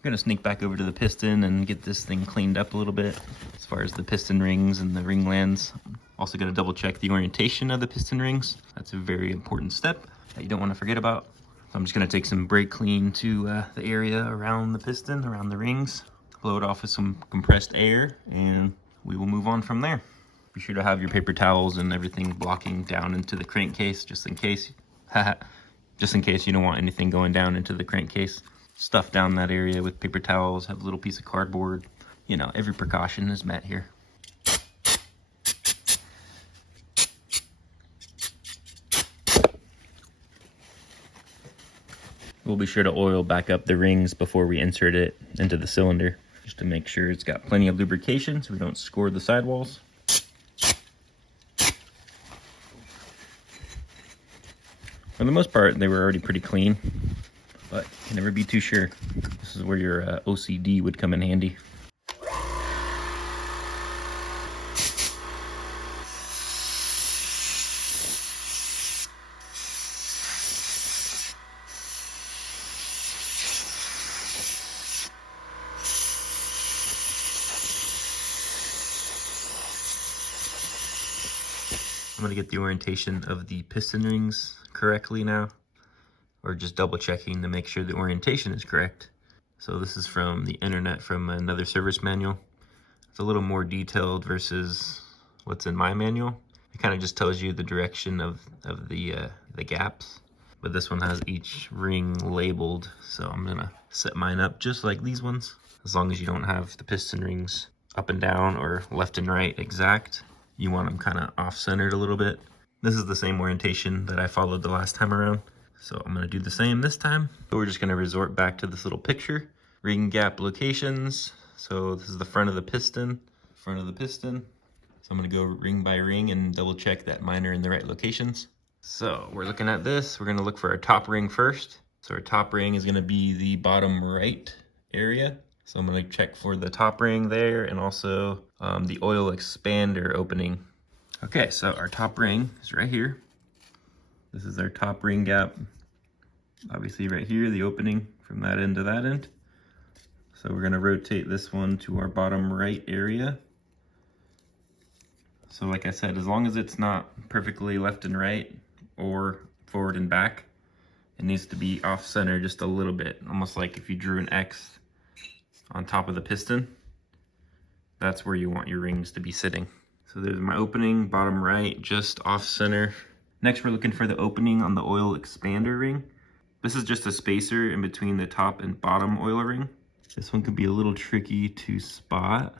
I'm gonna sneak back over to the piston and get this thing cleaned up a little bit as far as the piston rings and the ring lands. Also gonna double check the orientation of the piston rings. That's a very important step that you don't wanna forget about. So I'm just gonna take some brake clean to the area around the piston, around the rings, blow it off with some compressed air, and we will move on from there. Be sure to have your paper towels and everything blocking down into the crankcase, just in case. Just in case you don't want anything going down into the crankcase. Stuff down that area with paper towels, have a little piece of cardboard. You know, every precaution is met here. We'll be sure to oil back up the rings before we insert it into the cylinder, just to make sure it's got plenty of lubrication so we don't score the sidewalls. For the most part, they were already pretty clean, but you can never be too sure. This is where your OCD would come in handy. I'm gonna get the orientation of the piston rings correctly now, or just double checking to make sure the orientation is correct. So this is from the internet, from another service manual. It's a little more detailed versus what's in my manual. It kind of just tells you the direction of the gaps, but this one has each ring labeled. So I'm gonna set mine up just like these ones, as long as you don't have the piston rings up and down or left and right exact. You want them kind of off-centered a little bit. This is the same orientation that I followed the last time around, so I'm gonna do the same this time. So we're just gonna resort back to this little picture. Ring gap locations. So this is the front of the piston, So I'm gonna go ring by ring and double check that mine are in the right locations. So we're looking at this. We're gonna look for our top ring first. So our top ring is gonna be the bottom right area. So I'm gonna check for the top ring there, and also the oil expander opening. Okay, so our top ring is right here. This is our top ring gap. Obviously right here, the opening from that end to that end. So we're gonna rotate this one to our bottom right area. So like I said, as long as it's not perfectly left and right or forward and back, it needs to be off center just a little bit, almost like if you drew an X on top of the piston. That's where you want your rings to be sitting. So there's my opening, bottom right, just off center. Next, we're looking for the opening on the oil expander ring. This is just a spacer in between the top and bottom oil ring. This one could be a little tricky to spot,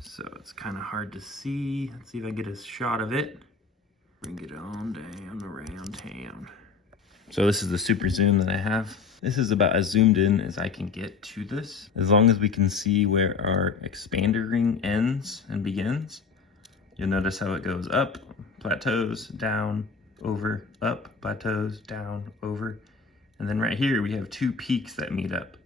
so it's kind of hard to see. Let's see if I get a shot of it. Bring it on down around town. So this is the super zoom that I have. This is about as zoomed in as I can get to this. As long as we can see where our expander ring ends and begins. You'll notice how it goes up, plateaus, down, over, up, plateaus, down, over. And then right here, we have two peaks that meet up.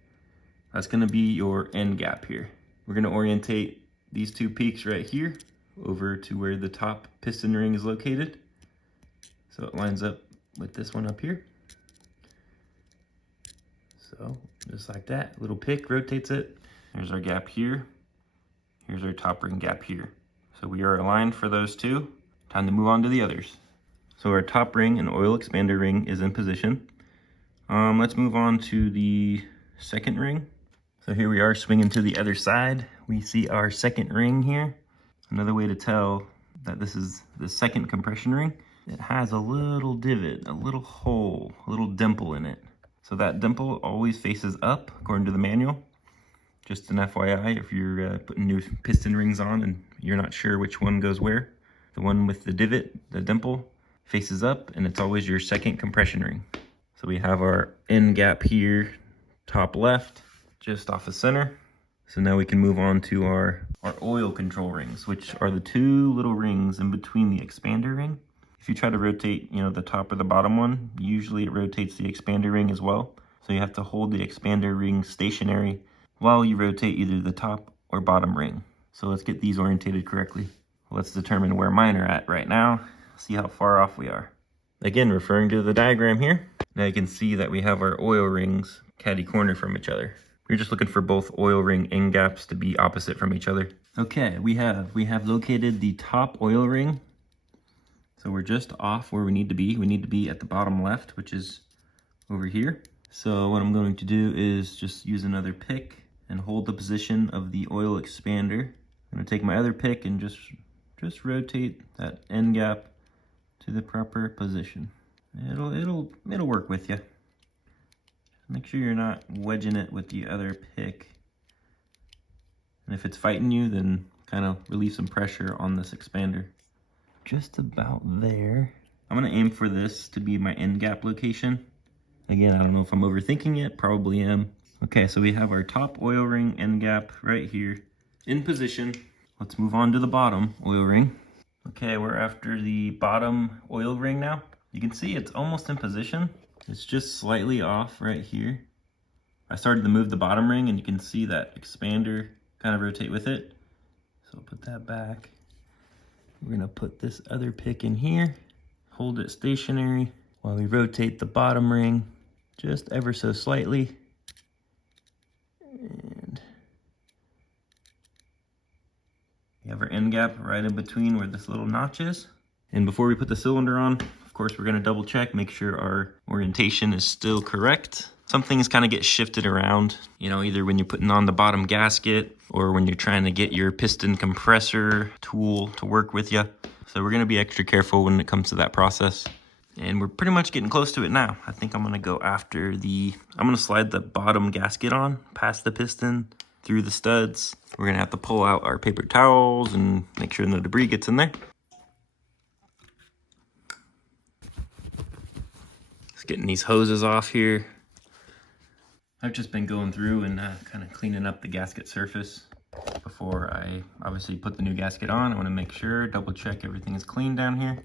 That's gonna be your end gap here. We're gonna orientate these two peaks right here over to where the top piston ring is located. So it lines up with this one up here. So just like that, little pick rotates it. Here's our gap here. Here's our top ring gap here. So we are aligned for those two. Time to move on to the others. So our top ring and oil expander ring is in position. Let's move on to the second ring. So here we are swinging to the other side. We see our second ring here. Another way to tell that this is the second compression ring, it has a little divot, a little hole, a little dimple in it. So that dimple always faces up according to the manual. Just an FYI, if you're putting new piston rings on and you're not sure which one goes where, the one with the divot, the dimple, faces up, and it's always your second compression ring. So we have our end gap here, top left, just off the center. So now we can move on to our oil control rings, which are the two little rings in between the expander ring. If you try to rotate, the top or the bottom one, usually it rotates the expander ring as well. So you have to hold the expander ring stationary while you rotate either the top or bottom ring. So let's get these orientated correctly. Let's determine where mine are at right now. See how far off we are. Again, referring to the diagram here. Now you can see that we have our oil rings catty corner from each other. We're just looking for both oil ring end gaps to be opposite from each other. Okay, we have located the top oil ring. So we're just off where we need to be. We need to be at the bottom left, which is over here. So what I'm going to do is just use another pick and hold the position of the oil expander. I'm gonna take my other pick and just rotate that end gap to the proper position. It'll work with you. Make sure you're not wedging it with the other pick. And if it's fighting you, then kind of relieve some pressure on this expander. Just about there. I'm gonna aim for this to be my end gap location. Again, I don't know if I'm overthinking it, probably am. Okay, so we have our top oil ring end gap right here in position. Let's move on to the bottom oil ring. Okay, we're after the bottom oil ring now. You can see it's almost in position. It's just slightly off right here. I started to move the bottom ring and you can see that expander kind of rotate with it. So I'll put that back. We're gonna put this other pick in here, hold it stationary while we rotate the bottom ring just ever so slightly. And we have our end gap right in between where this little notch is. And before we put the cylinder on, of course, we're gonna double check, make sure our orientation is still correct. Some things kind of get shifted around, you know, either when you're putting on the bottom gasket or when you're trying to get your piston compressor tool to work with you. So we're gonna be extra careful when it comes to that process. And we're pretty much getting close to it now. I think I'm gonna go after I'm gonna slide the bottom gasket on, past the piston, through the studs. We're gonna have to pull out our paper towels and make sure no debris gets in there. Just getting these hoses off here. I've just been going through and kind of cleaning up the gasket surface before I obviously put the new gasket on. I wanna make sure, double check everything is clean down here.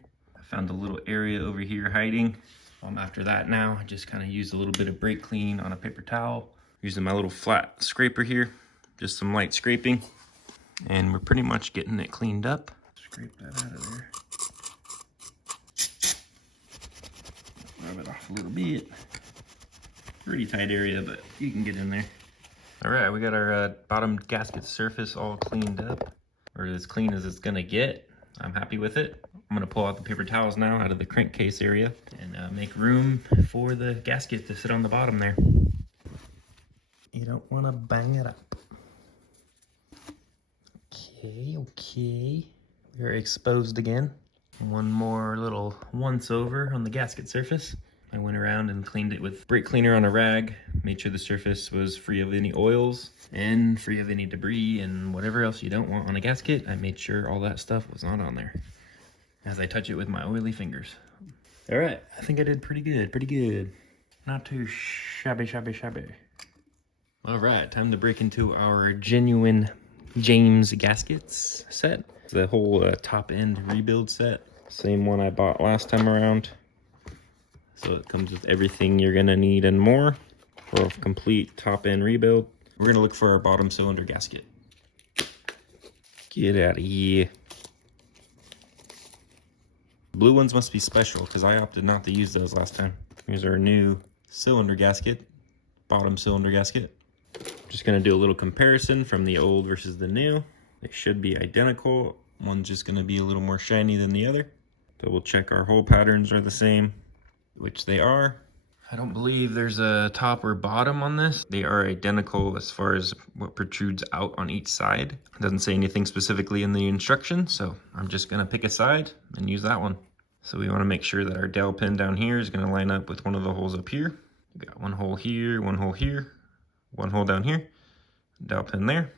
Found a little area over here hiding. After that now, I just kind of used a little bit of brake clean on a paper towel. Using my little flat scraper here, just some light scraping. And we're pretty much getting it cleaned up. Scrape that out of there. Rub it off a little bit. Pretty tight area, but you can get in there. All right, we got our bottom gasket surface all cleaned up, or as clean as it's gonna get. I'm happy with it. I'm gonna pull out the paper towels now out of the crankcase area and make room for the gasket to sit on the bottom there. You don't wanna bang it up. Okay. We're exposed again. One more little once over on the gasket surface. I went around and cleaned it with brake cleaner on a rag, made sure the surface was free of any oils and free of any debris and whatever else you don't want on a gasket. I made sure all that stuff was not on there as I touch it with my oily fingers. All right, I think I did pretty good. Not too shabby. All right, time to break into our genuine James gaskets set. The whole top end rebuild set. Same one I bought last time around. So it comes with everything you're gonna need and more for a complete top end rebuild. We're gonna look for our bottom cylinder gasket. Get out of here. Blue ones must be special because I opted not to use those last time. Here's our new cylinder gasket, bottom cylinder gasket. Just gonna do a little comparison from the old versus the new. They should be identical. One's just gonna be a little more shiny than the other. Double check our hole patterns are the same, which they are. I don't believe there's a top or bottom on this. They are identical as far as what protrudes out on each side. It doesn't say anything specifically in the instructions, so I'm just gonna pick a side and use that one. So we wanna make sure that our dowel pin down here is gonna line up with one of the holes up here. We got one hole here, one hole here, one hole down here, dowel pin there.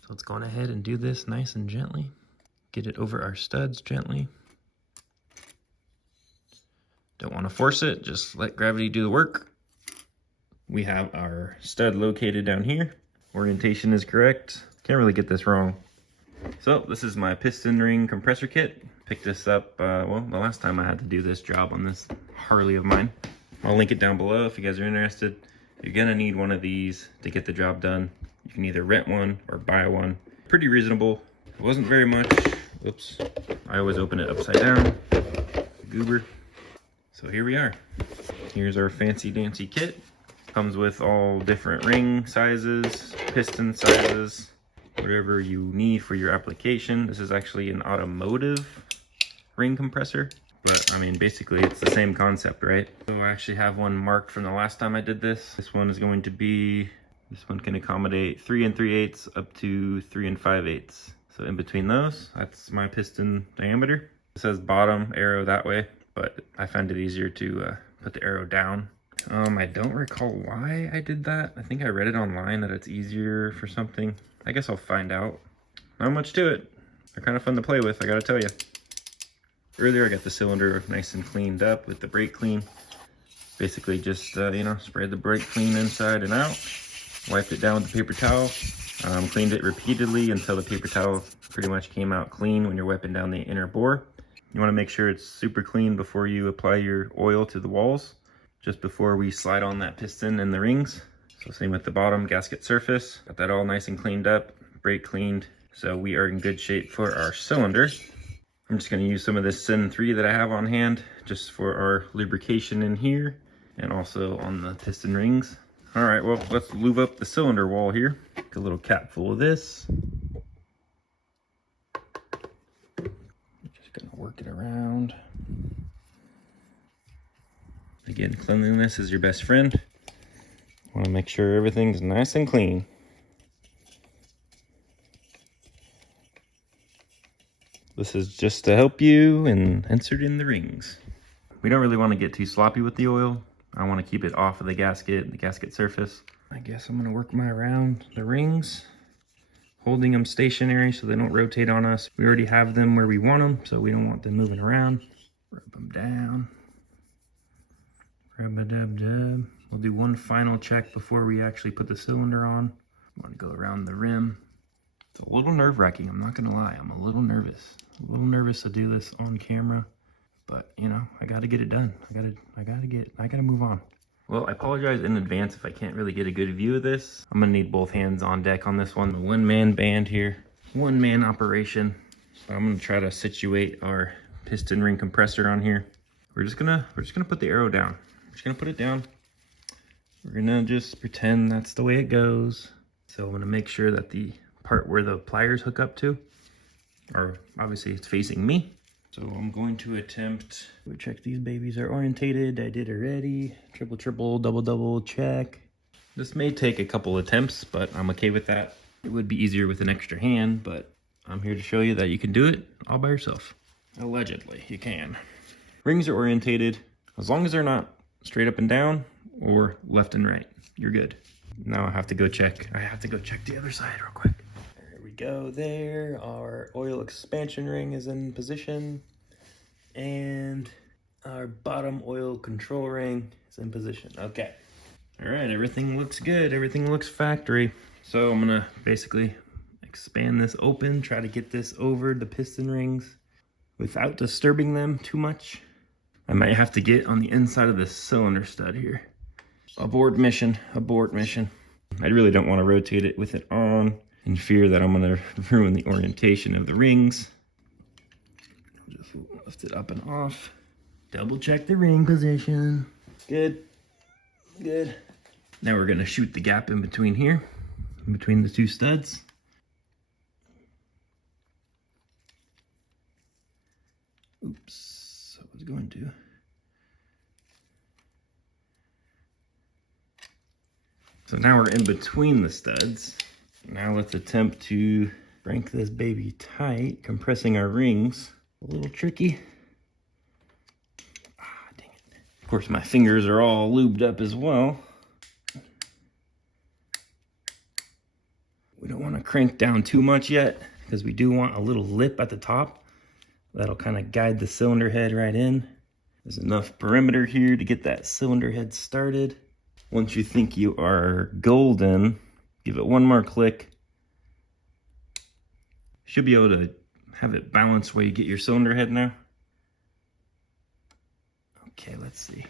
So let's go on ahead and do this nice and gently. Get it over our studs gently. Don't want to force it, just let gravity do the work. We have our stud located down here. Orientation is correct. Can't really get this wrong. So this is my piston ring compressor kit. Picked this up, well, the last time I had to do this job on this Harley of mine. I'll link it down below if you guys are interested. You're gonna need one of these to get the job done. You can either rent one or buy one. Pretty reasonable. It wasn't very much. Oops. I always open it upside down. Goober. So here we are. Here's our fancy dancy kit. Comes with all different ring sizes, piston sizes, whatever you need for your application. This is actually an automotive ring compressor, but I mean, basically it's the same concept, right? So I actually have one marked from the last time I did this. This one is going to be, this one can accommodate 3 3/8 up to 3 5/8. So in between those, that's my piston diameter. It says bottom arrow that way, but I found it easier to put the arrow down. I don't recall why I did that. I think I read it online that it's easier for something. I guess I'll find out. Not much to it. They're kind of fun to play with, I gotta tell you. Earlier I got the cylinder nice and cleaned up with the brake clean. Basically just, you know, sprayed the brake clean inside and out. Wiped it down with the paper towel. Cleaned it repeatedly until the paper towel pretty much came out clean when you're wiping down the inner bore. You want to make sure it's super clean before you apply your oil to the walls, just before we slide on that piston and the rings. So same with the bottom gasket surface. Got that all nice and cleaned up, brake cleaned. So we are in good shape for our cylinder. I'm just going to use some of this Sin 3 that I have on hand just for our lubrication in here and also on the piston rings. All right, well, let's lube up the cylinder wall here. Take a little cap full of this. Just gonna work it around. Again, cleanliness is your best friend. Want to make sure everything's nice and clean. This is just to help you and insert in the rings. We don't really want to get too sloppy with the oil. I want to keep it off of the gasket surface. I guess I'm going to work my around the rings, holding them stationary so they don't rotate on us. We already have them where we want them, so we don't want them moving around. Rub them down. Rub-a-dub-dub. We'll do one final check before we actually put the cylinder on. I want to go around the rim. It's a little nerve-wracking, I'm not going to lie. I'm a little nervous. A little nervous to do this on camera. But, you know, I got to get it done. I got to move on. Well, I apologize in advance if I can't really get a good view of this. I'm going to need both hands on deck on this one. A one-man band here, one-man operation. But I'm going to try to situate our piston ring compressor on here. We're just going to put the arrow down. We're just going to put it down. We're going to just pretend that's the way it goes. So I'm going to make sure that the part where the pliers hook up to, or obviously it's facing me. So I'm going to attempt to check these babies are orientated. I did already. Triple, double check. This may take a couple attempts, but I'm okay with that. It would be easier with an extra hand, but I'm here to show you that you can do it all by yourself. Allegedly, you can. Rings are orientated. As long as they're not straight up and down or left and right, you're good. Now I have to go check the other side real quick. There we go there. Our oil expansion ring is in position. And our bottom oil control ring is in position. Okay. All right, everything looks good. Everything looks factory. So I'm gonna basically expand this open, try to get this over the piston rings without disturbing them too much. I might have to get on the inside of the cylinder stud here. Abort mission. I really don't want to rotate it with it on in fear that I'm going to ruin the orientation of the rings. I'll just lift it up and off. Double check the ring position. Good. Now we're going to shoot the gap in between here, in between the two studs. Oops, I was going to. So now we're in between the studs. Now let's attempt to crank this baby tight, compressing our rings. A little tricky. Dang it. Of course, my fingers are all lubed up as well. We don't want to crank down too much yet because we do want a little lip at the top. That'll kind of guide the cylinder head right in. There's enough perimeter here to get that cylinder head started. Once you think you are golden, give it one more click. Should be able to have it balanced where you get your cylinder head now. Okay, let's see.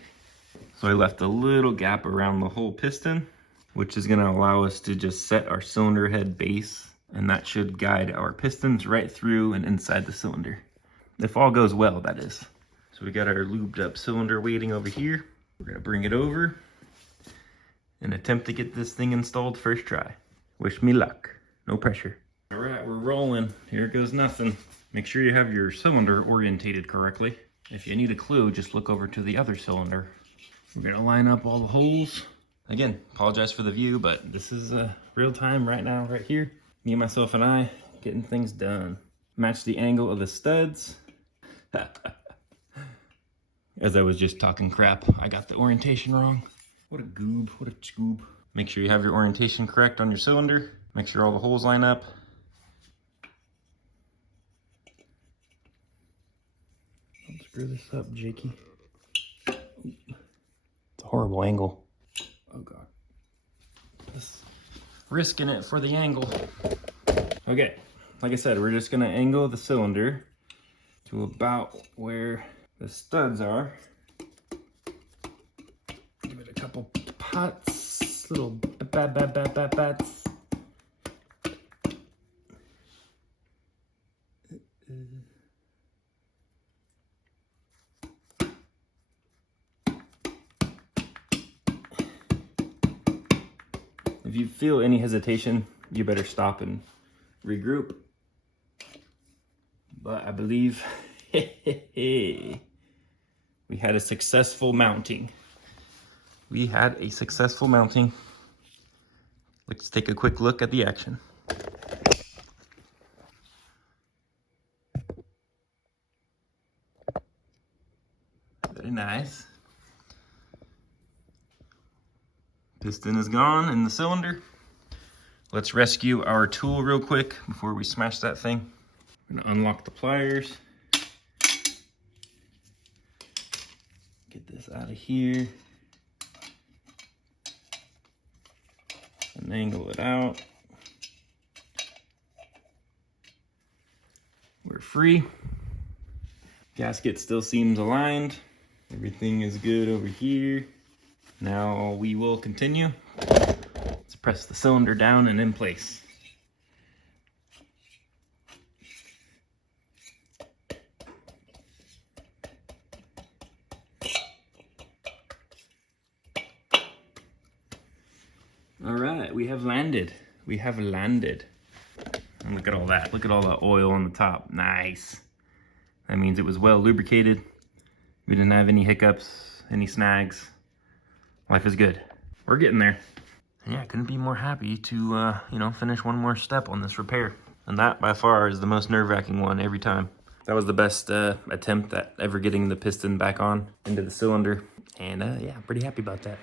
So I left a little gap around the whole piston, which is gonna allow us to just set our cylinder head base, and that should guide our pistons right through and inside the cylinder. If all goes well, that is. So we got our lubed up cylinder waiting over here. We're gonna bring it over. and attempt to get this thing installed first try. Wish me luck. No pressure. All right, we're rolling. Here goes nothing. Make sure you have your cylinder orientated correctly. If you need a clue, just look over to the other cylinder. We're gonna line up all the holes. Again, apologize for the view, but this is real time right now, right here. Me, myself, and I getting things done. Match the angle of the studs. As I was just talking crap, I got the orientation wrong. What a goob, what a scoob. Make sure you have your orientation correct on your cylinder. Make sure all the holes line up. Don't screw this up, Jakey. It's a horrible angle. Oh God. Just risking it for the angle. Okay, like I said, we're just gonna angle the cylinder to about where the studs are. Give it a couple putts, little bats. If you feel any hesitation, you better stop and regroup. But I believe we had a successful mounting. We had a successful mounting. Let's take a quick look at the action. Very nice. Piston is gone in the cylinder. Let's rescue our tool real quick before we smash that thing. I'm gonna unlock the pliers. Get this out of here. And angle it out. We're free. Gasket still seems aligned. Everything is good over here. Now we will continue. Let's press the cylinder down and in place. All right, we have landed. We have landed. And look at all that. Look at all that oil on the top. Nice. That means it was well lubricated. We didn't have any hiccups, any snags. Life is good. We're getting there. Yeah, I couldn't be more happy to, finish one more step on this repair. And that, by far, is the most nerve-wracking one every time. That was the best attempt at ever getting the piston back on into the cylinder. And, yeah, I'm pretty happy about that.